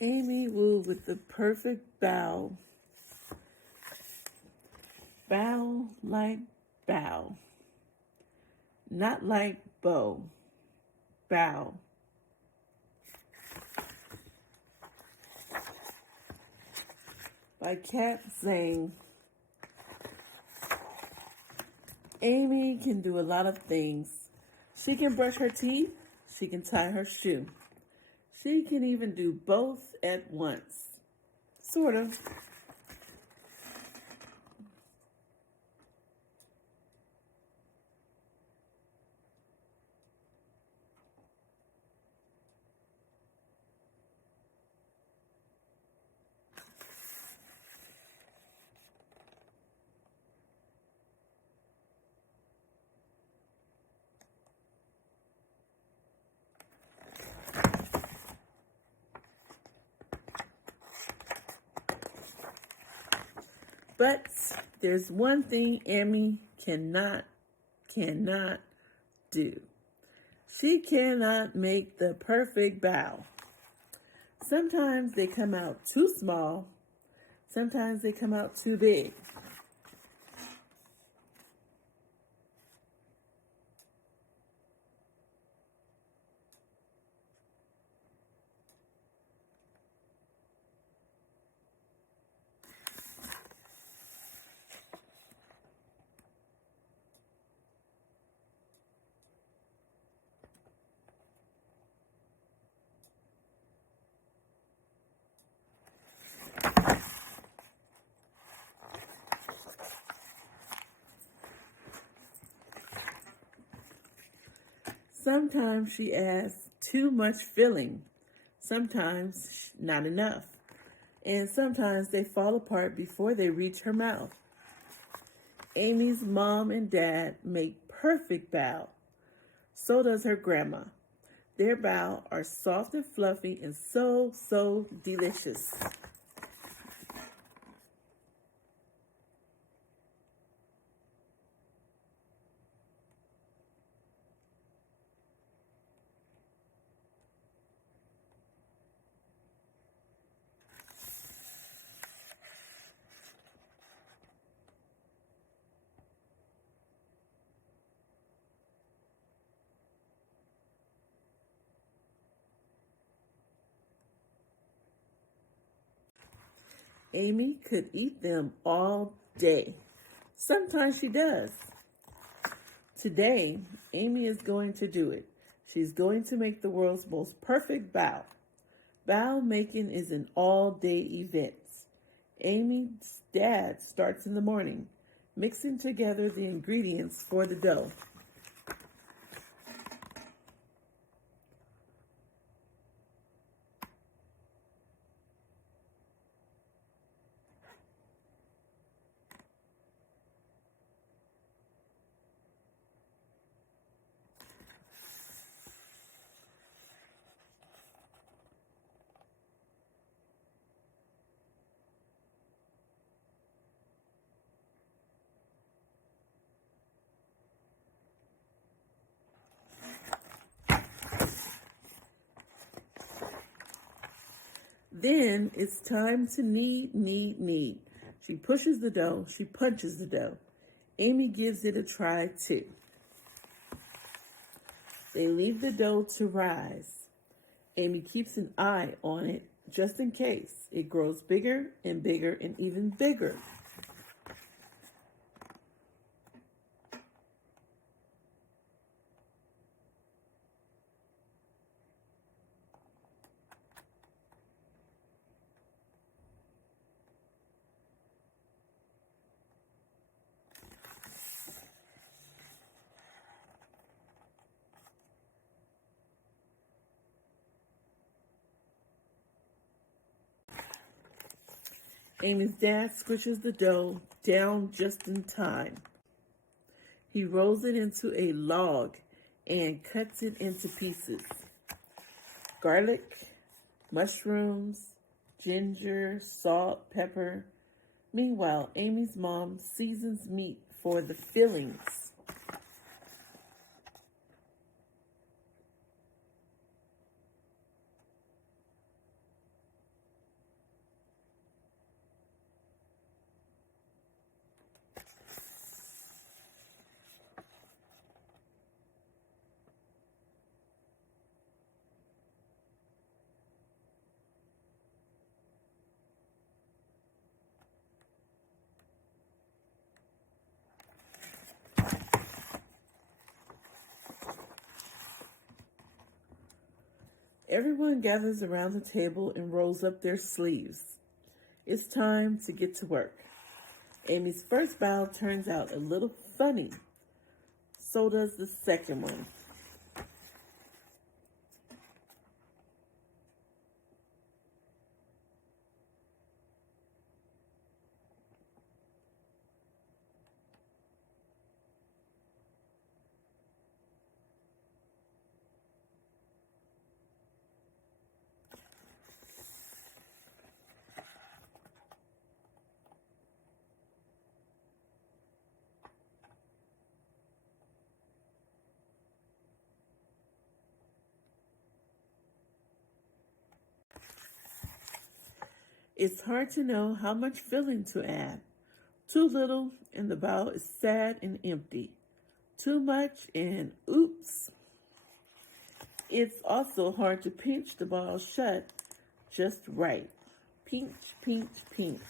Amy Wu with the perfect bow. Bow like bow. Not like bow. Bow. By Kat Zhang. Amy can do a lot of things. She can brush her teeth. She can tie her shoe. She can even do both at once. Sort of. But there's one thing Amy cannot do. She cannot make the perfect bow. Sometimes they come out too small. Sometimes they come out too big. Sometimes she adds too much filling. Sometimes not enough. And sometimes they fall apart before they reach her mouth. Amy's mom and dad make perfect bow. So does her grandma. Their bow are soft and fluffy and so delicious. Amy could eat them all day. Sometimes she does. Today, Amy is going to do it. She's going to make the world's most perfect bow. Bow making is an all-day event. Amy's dad starts in the morning, mixing together the ingredients for the dough. Then it's time to knead. She pushes the dough, she punches the dough. Amy gives it a try too. They leave the dough to rise. Amy keeps an eye on it just in case. It grows bigger and bigger and even bigger. Amy's dad squishes the dough down just in time. He rolls it into a log and cuts it into pieces. Garlic, mushrooms, ginger, salt, pepper. Meanwhile, Amy's mom seasons meat for the fillings. Everyone gathers around the table and rolls up their sleeves. It's time to get to work. Amy's first bow turns out a little funny. So does the second one. It's hard to know how much filling to add. Too little and the bowl is sad and empty. Too much and oops. It's also hard to pinch the ball shut just right. Pinch, pinch, pinch.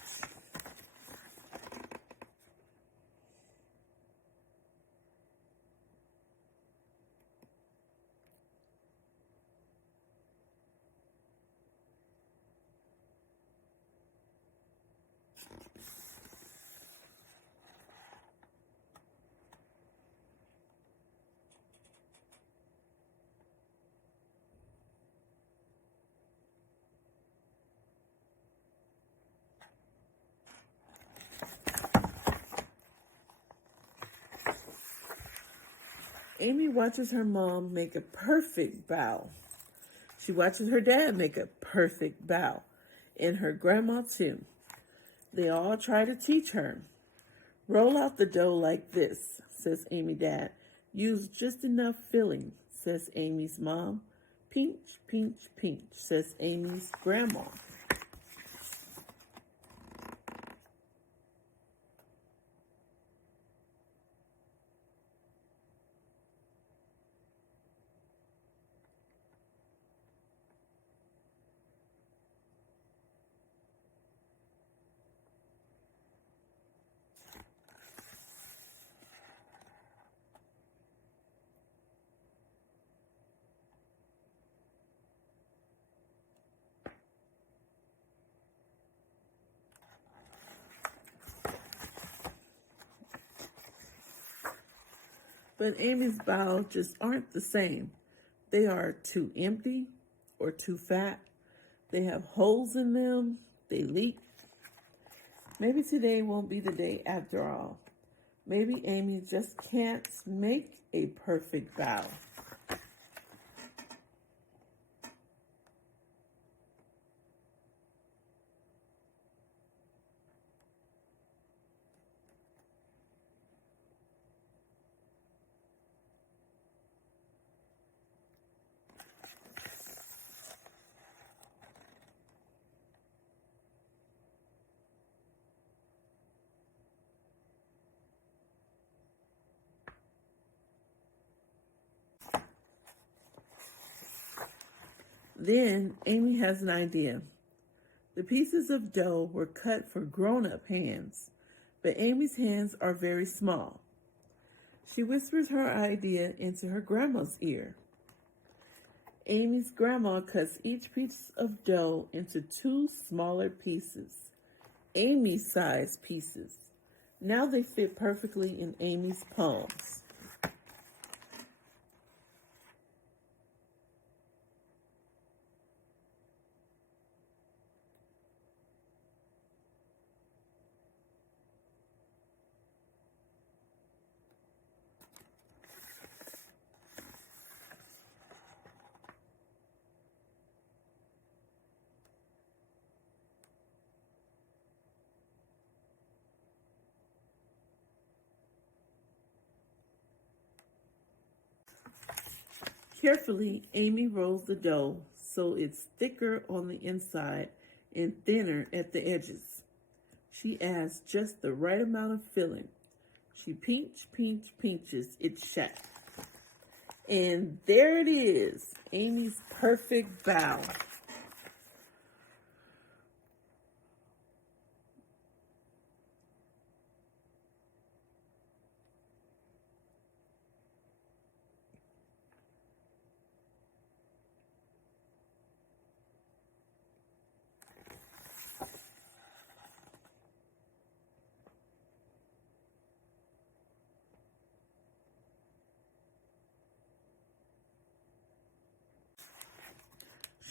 Amy watches her mom make a perfect bow. She watches her dad make a perfect bow, and her grandma too. They all try to teach her. Roll out the dough like this, says Amy's dad. Use just enough filling, says Amy's mom. Pinch, pinch, pinch, says Amy's grandma. But Amy's bows just aren't the same. They are too empty or too fat. They have holes in them. They leak. Maybe today won't be the day after all. Maybe Amy just can't make a perfect bow. Then Amy has an idea. The pieces of dough were cut for grown-up hands, but Amy's hands are very small. She whispers her idea into her grandma's ear. Amy's grandma cuts each piece of dough into 2 smaller pieces, Amy-sized pieces. Now they fit perfectly in Amy's palms. Carefully, Amy rolls the dough so it's thicker on the inside and thinner at the edges. She adds just the right amount of filling. She pinches it shut. And there it is, Amy's perfect bow.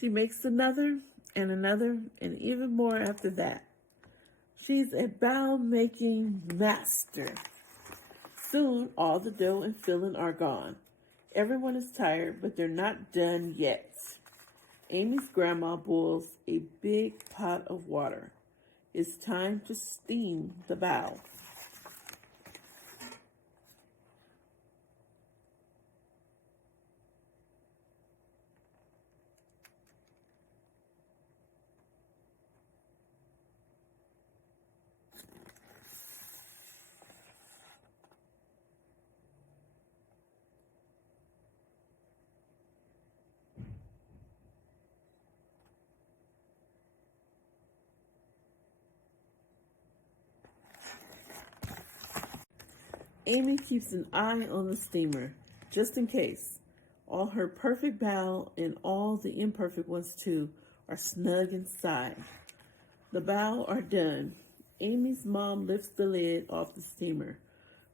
She makes another and another and even more after that. She's a bow making master. Soon all the dough and filling are gone. Everyone is tired, but they're not done yet. Amy's grandma boils a big pot of water. It's time to steam the bow. Amy keeps an eye on the steamer, just in case. All her perfect bow and all the imperfect ones too are snug inside. The bow are done. Amy's mom lifts the lid off the steamer.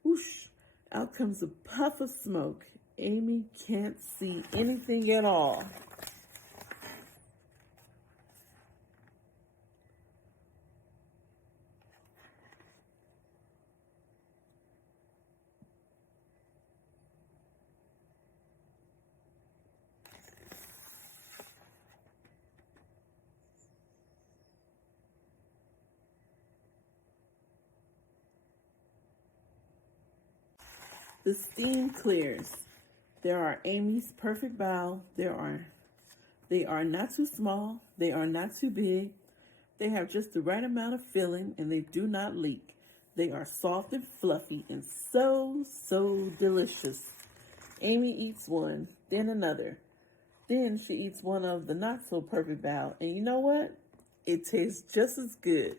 Whoosh! Out comes a puff of smoke. Amy can't see anything at all. The steam clears. There are Amy's perfect bow. They are not too small. They are not too big. They have just the right amount of filling and they do not leak. They are soft and fluffy and so, so delicious. Amy eats one, then another. Then she eats one of the not so perfect bow. And you know what? It tastes just as good.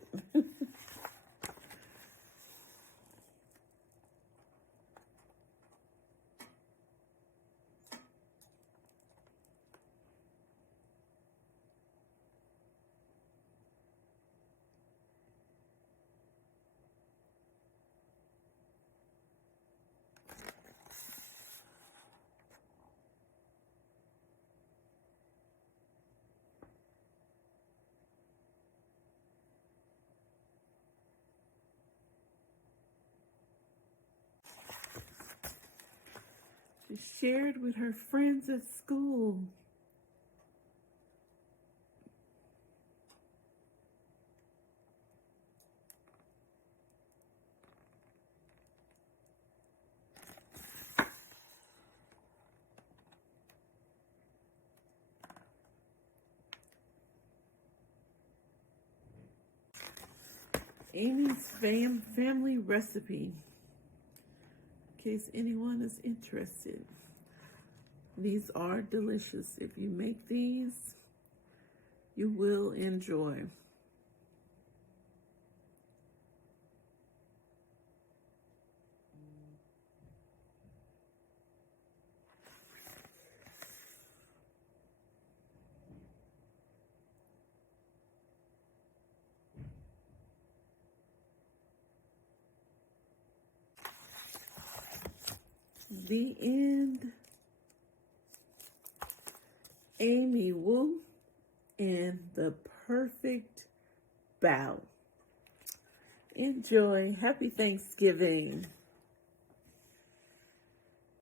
She shared with her friends at school. Amy's family recipe, in case anyone is interested. These are delicious. If you make these, you will enjoy. The end. Amy Wu and the perfect bow. Enjoy. Happy Thanksgiving.